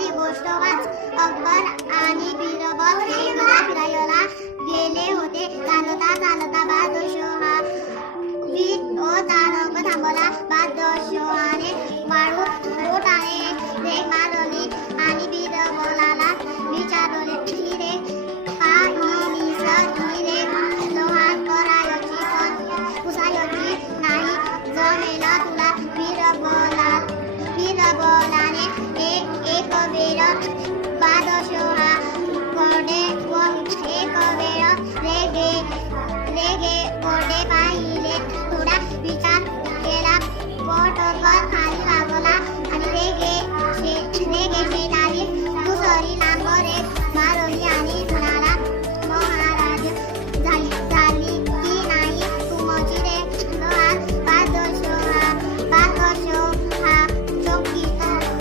एखादी गोष्ट वाच. अकबर आणि बिरबल जंगलात फिरायला गेले होते. चालता चालता बादशहा अचानक थांबला. बादशहाने बोटाने रेघ मारली आणि बिरबलाला विचारले, ही रेघ का ही रेघ लोहात करायची पण पुसायची नाही, जमेल तुला? बिरबलाने एक वेळ बादशहाकडे एक वेळ रेघेकडे पाहिले. थोडा विचार केला. पटकन खाली